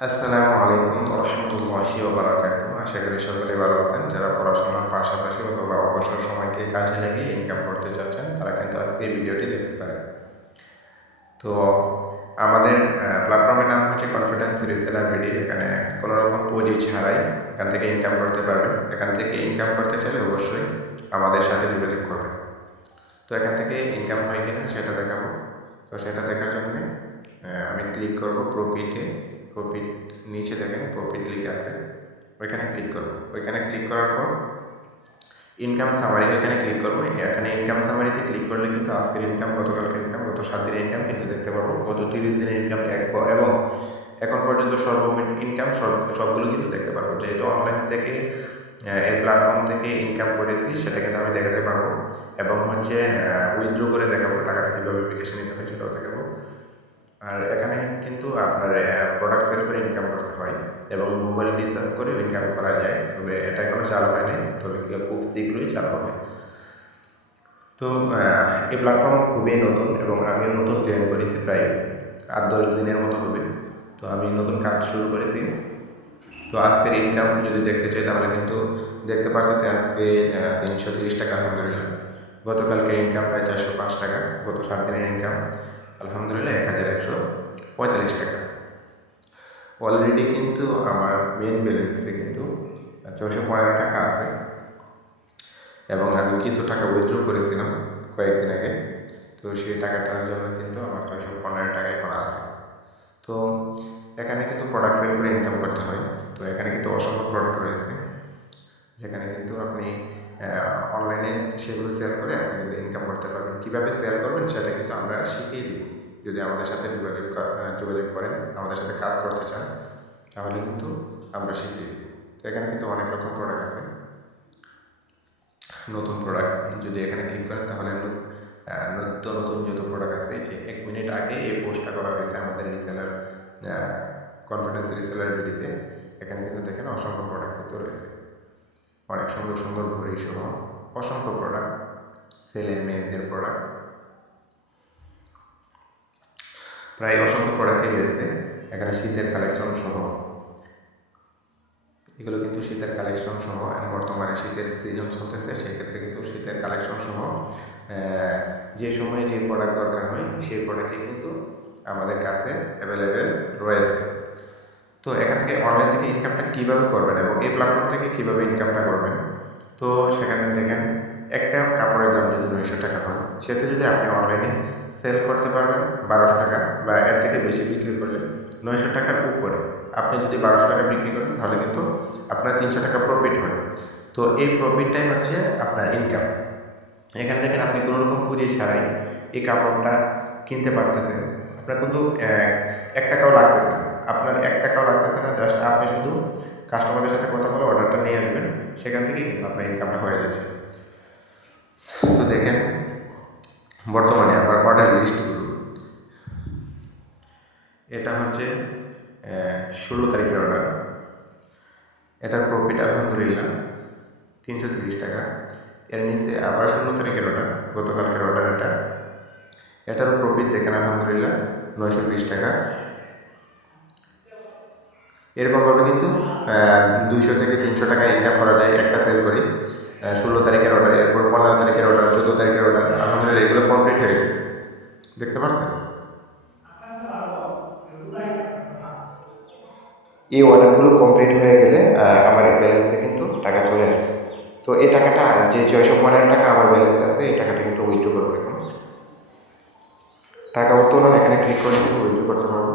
আসসালামু আলাইকুম রহমতুল্লাহি ওবরাকাত। আশা করি সকলে ভালো আছেন। যারা পড়াশোনার পাশাপাশি অথবা অবসর সময়কে কাজে লাগিয়ে ইনকাম করতে চাচ্ছেন, তারা কিন্তু আজকে ভিডিওটি দেখতে পারেন। তো আমাদের প্ল্যাটফর্মের নাম হচ্ছে কনফিডেন্স রিসেলার ভিডিও এখানে কোনো রকম পুঁজি ছাড়াই এখান থেকে ইনকাম করতে পারবেন। এখান থেকে ইনকাম করতে চাইলে অবশ্যই আমাদের সাথে যোগাযোগ করবেন। তো এখান থেকে ইনকাম হয় কিনা সেটা দেখাবো। তো সেটা দেখার জন্য আমি ক্লিক করব প্রফিটে প্রফিট নিচে দেখেন প্রফিট লিখে আছে। ওইখানে ক্লিক করব। ওইখানে ক্লিক করার পর ইনকাম সামারি ওইখানে ক্লিক করব। এখানে ইনকাম সামারিতে ক্লিক করলে কিন্তু আজকের ইনকাম গতকালকের ইনকাম গত সাত দিনের ইনকাম কিন্তু দেখতে পারব। গত তিরিশ দিনের ইনকাম এক এবং এখন পর্যন্ত সর্বমোট ইনকাম সব সবগুলো কিন্তু দেখতে পারব। যেহেতু অনলাইন থেকে এই প্ল্যাটফর্ম থেকে ইনকাম করেছি সেটা কিন্তু আমি দেখাতে পারব। এবং হচ্ছে উইথড্র করে দেখাবো টাকাটা কীভাবে বিকাশে নিতে হয় সেটাও দেখাবো আর এখানে কিন্তু আপনার প্রোডাক্ট সেল করে ইনকাম করতে হয় এবং মোবাইল রিচার্জ করেও ইনকাম করা যায়। তবে এটা এখনও চালু হয়নি তবে খুব শীঘ্রই চালু হবে। তো এই প্ল্যাটফর্ম খুবই নতুন এবং আমিও নতুন জয়েন করেছি প্রায় আট দশ দিনের মতো হবে। তো আমি নতুন কাজ শুরু করেছি। তো আজকের ইনকাম যদি দেখতে চাই তাহলে কিন্তু দেখতে পারতেছি আজকে তিনশো তিরিশ টাকা আলহামদুলিল্লাহ। গতকালকে ইনকাম প্রায় চারশো পাঁচ টাকা, গত সাত দিনের ইনকাম আলহামদুলিল্লাহ এক হাজার একশো পঁয়তাল্লিশ টাকা। অলরেডি কিন্তু আমার মেন ব্যালেন্সে কিন্তু ছশো পনেরো টাকা আছে। এবং আমি কিছু টাকা উইথড্র করেছিলাম কয়েকদিন আগে। তো সেই টাকাটার জন্য কিন্তু আমার ছয়শো পনেরো টাকা এখন আছে। তো এখানে কিন্তু প্রোডাক্ট সেল করে ইনকাম করতে হয়। তো এখানে কিন্তু অসংখ্য প্রোডাক্ট রয়েছে। যেখানে কিন্তু আপনি অনলাইনে সেগুলো সেল করে আপনি কিন্তু ইনকাম করতে পারবেন। কীভাবে সেল করবেন সেটা কিন্তু আমরা শিখিয়ে দিব। যদি আমাদের সাথে যোগাযোগ যোগাযোগ করেন, আমাদের সাথে কাজ করতে চান, তাহলে কিন্তু আমরা শিখিয়ে দিই তো এখানে কিন্তু অনেক রকম প্রোডাক্ট আছে। নতুন প্রোডাক্ট যদি এখানে ক্লিক করেন, তাহলে নিত্য নতুন যত প্রোডাক্ট আছে যে এক মিনিট আগে এই পোস্টটা করা হয়েছে আমাদের রিসেলার কনফিডেন্স রিসেলার ভিডিওতে এখানে কিন্তু দেখেন অসংখ্য প্রোডাক্ট কিন্তু রয়েছে। অনেক সুন্দর সুন্দর ঘড়ি সহ অসংখ্য প্রোডাক্ট ছেলে মেয়েদের প্রোডাক্ট প্রায় অসংখ্য প্রোডাক্টই রয়েছে। এখানে শীতের কালেকশন সহ। এগুলো কিন্তু শীতের কালেকশন সহ বর্তমানে শীতের সিজন চলতেছে সেই ক্ষেত্রে কিন্তু শীতের কালেকশন সহ যে সময়ে যে প্রোডাক্ট দরকার হয়, সেই প্রোডাক্টই কিন্তু আমাদের কাছে অ্যাভেলেবেল রয়েছে। তো এখান থেকে অনলাইন থেকে ইনকামটা কীভাবে করবেন এবং এই প্ল্যাটফর্ম থেকে কীভাবে ইনকামটা করবেন? তো সেখানে দেখেন, একটা কাপড়ের দাম যদি নয়শো টাকা হয়, সেটা যদি আপনি অনলাইনে সেল করতে পারবেন বারোশো টাকা বা এর থেকে বেশি বিক্রি করলে নয়শো টাকার উপরে। আপনি যদি বারোশো টাকা বিক্রি করেন, তাহলে কিন্তু আপনার তিনশো টাকা প্রফিট হয়। তো এই প্রফিটটাই হচ্ছে আপনার ইনকাম এখানে দেখেন, আপনি কোনো রকম পুঁজি ছাড়াই এই কাপড়টা কিনতে পারতেছেন। আপনার কিন্তু এক টাকাও লাগতেছে না। আপনার এক টাকাও লাগতেছে না জাস্ট আপনি শুধু কাস্টমারের সাথে কথা বলে অর্ডারটা নিয়ে আসবেন, সেখান থেকেই কিন্তু আপনার ইনকামটা হয়ে যাচ্ছে। তো দেখেন, বর্তমানে আমার অর্ডার লিস্টগুলো এটা হচ্ছে ষোলো তারিখের অর্ডার এটার প্রফিট আলহামদুলিল্লাহ তিনশো তিরিশ টাকা। এর নিচে আবার ষোলো তারিখের অর্ডার গতকালকের অর্ডার এটা। এটারও প্রফিট দেখেন আলহামদুলিল্লাহ নয়শো বিশ টাকা। এরকমভাবে কিন্তু দুইশো থেকে তিনশো টাকা ইনকাম করা যায় একটা সেল করে। ষোলো তারিখের অর্ডার এরপর পনেরো তারিখের অর্ডার চোদ্দ তারিখের অর্ডার আলহামদুলিল্লাহ এগুলো কমপ্লিট হয়ে গেছে। দেখতে পারছেন? এই অর্ডারগুলো কমপ্লিট হয়ে গেলে আমার এই ব্যালেন্সে কিন্তু টাকা চলে আসবে। তো এই টাকাটা, যে ছয়শো পনেরো টাকা আমার ব্যালেন্সে আছে, এই টাকাটা কিন্তু উইথড্র করব এখন। টাকা উত্তোলন এখানে ক্লিক করলে কিন্তু উইথড্র করতে পারব।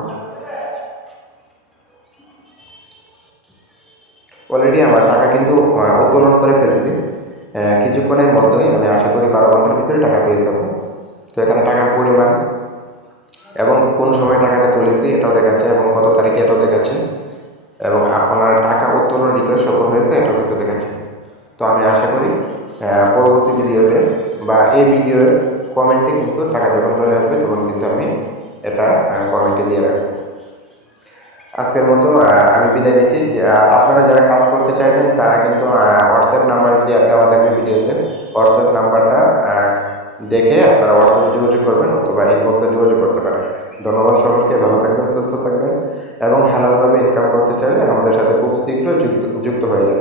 অলরেডি আমার টাকা কিন্তু উত্তোলন করে ফেলছি। কিছুক্ষণের মধ্যেই আমি আশা করি বারো ঘণ্টার ভিতরে টাকা পেয়ে যাব। তো এখানে টাকার পরিমাণ এবং কোন সময় টাকাটা তুলেছি এটাও দেখাচ্ছে এবং কত তারিখে এটাও দেখাচ্ছে এবং আপনার টাকা উত্তোলন রিকোয়েস্ট সফল হয়েছে এটাও কিন্তু দেখাচ্ছে। তো আমি আশা করি পরবর্তী ভিডিওতে বা এই ভিডিওর কমেন্টে কিন্তু টাকা যখন চলে আসবে তখন কিন্তু আমি এটা কমেন্টে দিয়ে রাখব। আজকের মতো আমি বিদায় নিচ্ছি। আপনারা যারা কাজ করতে চাইবেন, তারা কিন্তু হোয়াটসঅ্যাপ নাম্বার দেওয়া থাকবে ভিডিওতে। হোয়াটসঅ্যাপ নাম্বারটা দেখে আপনারা হোয়াটসঅ্যাপে যোগাযোগ করবেন অথবা ইনবক্সে যোগাযোগ করতে পারেন। ধন্যবাদ সকলকে, ভালো থাকবেন, সুস্থ থাকবেন এবং হালালভাবে ইনকাম করতে চাইলে আমাদের সাথে খুব শীঘ্র যুক্ত হয়ে যান।